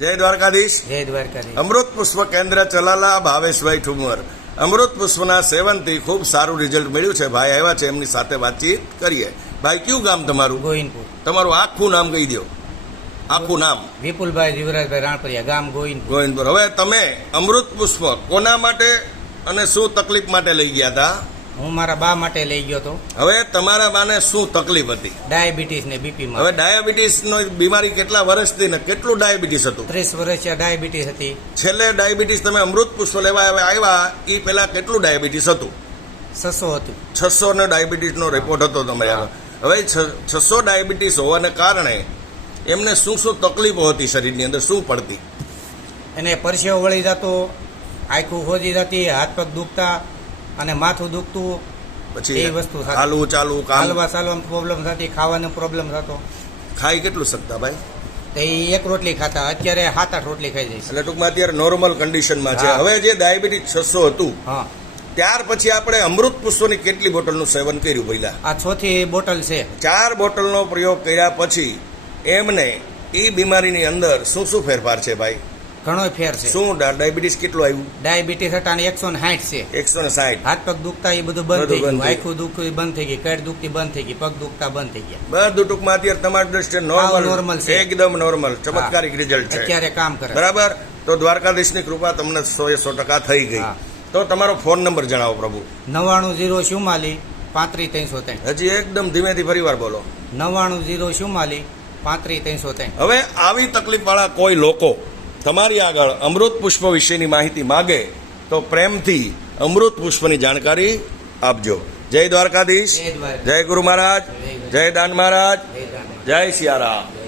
જય દ્વારકાધીશ. જય દ્વારકાધીશ. અમૃત પુષ્પ કેન્દ્ર ચલાલા ભાવેશભાઈ ઠુમર. અમૃત પુષ્પના સેવનથી ખૂબ સારું રિઝલ્ટ મળ્યું છે. ભાઈ આવ્યા છે એમની સાથે વાતચીત કરીએ. ભાઈ કયું ગામ તમારું? ગોવિંદપુર. તમારું આખું નામ કહી દો. આખું નામ. વિપુલભાઈ જીવરાજભાઈ રાણપરિયા ગામ ગોવિંદ ગોવિંદપુર. હવે તમે અમૃત પુષ્પ કોના માટે અને શું તકલીફ માટે લઈ ગયા હતા? હું મારા બા માટે લઈ ગયો હતો. હવે તમારા બાને શું તકલીફ હતી? ડાયાબિટીસ ને બીપી હવે માં ડાયાબિટીસ નો બીમારી કેટલા વર્ષથી ને કેટલું ડાયાબિટીસ હતું? ત્રીસ વર્ષ ડાયાબિટીસ હતી. છેલ્લે ડાયાબિટીસ તમે અમૃત પુષ્પ લેવા આવ્યા- એ પેલા કેટલું ડાયાબિટીસ હતું? છસો હતું. છસો નો ડાયાબિટીસ નો રિપોર્ટ હતો તમારે. હવે છસો ડાયાબિટીસ હોવાને કારણે એમને શું શું તકલીફો હતી શરીરની અંદર? શું પડતી? એને પરસેવો વળી જતો આખું ખોજી જતી હાથ પગ દુખતા અને માથું દુખતું પછી એ વસ્તુ હાલવું ચાલવું કામ. હાલવા ચાલવામાં પ્રોબ્લેમ થતી ખાવાનો પ્રોબ્લેમ થતો. ખાઈ કેટલું શકતા ભાઈ? તો એ એક રોટલી ખાતા અત્યારે સાત આઠ રોટલી ખાઈ જાય એટલે ટૂંકમાં અત્યારે નોર્મલ કન્ડિશનમાં છે. હા. હવે જે ડાયાબિટીસ છસો હતું હા. ત્યાર પછી આપણે અમૃત પુષ્પની કેટલી બોટલનું સેવન કર્યું પહેલા આ ચોથી બોટલ છે. ચાર બોટલનો પ્રયોગ કર્યા પછી એમને એ બીમારીની અંદર શું શું ફેરફાર છે ભાઈ? ઘણો ફેર છે. શું ડાયાબિટીસ કેટલું આવ્યું? ડાયાબિટીસ અટાણે એકસો ને સાઠ છે. એકસો ને સાઠ. હાથ પગ દુખતા એ બધું બંધ થઈ ગયું. આખું એ બંધ થઈ ગઈ. કઈ દુખતી બંધ થઈ ગઈ. પગ દુખતા બંધ થઈ ગયા. બધું ટૂંકમાં અત્યારે તમારી દ્રષ્ટિએ નોર્મલ નોર્મલ છે. એકદમ નોર્મલ ચમત્કારિક રિઝલ્ટ છે. અત્યારે કામ કરે. બરાબર? તો દ્વારકાધીશની કૃપા તમને સો એ સો ટકા થઈ ગઈ. તો તમારો ફોન નંબર જણાવો પ્રભુ. નવ્વાણું જીરો શુમાલી પાંત્રીસ ત્રણસો ત્રણ. હજી એકદમ ધીમેથી ફરીવાર બોલો. નવ્વાણું જીરો શુમાલી પાંત્રીસ ત્રણસો ત્રણ. હવે આવી તકલીફ વાળા કોઈ લોકો તમારી આગળ અમૃત પુષ્પ વિશેની માહિતી માગે તો પ્રેમથી અમૃત પુષ્પની જાણકારી આપજો. જય દ્વારકાધીશ. જય ગુરુ મહારાજ. જય દાન મહારાજ. જય સિયારામ.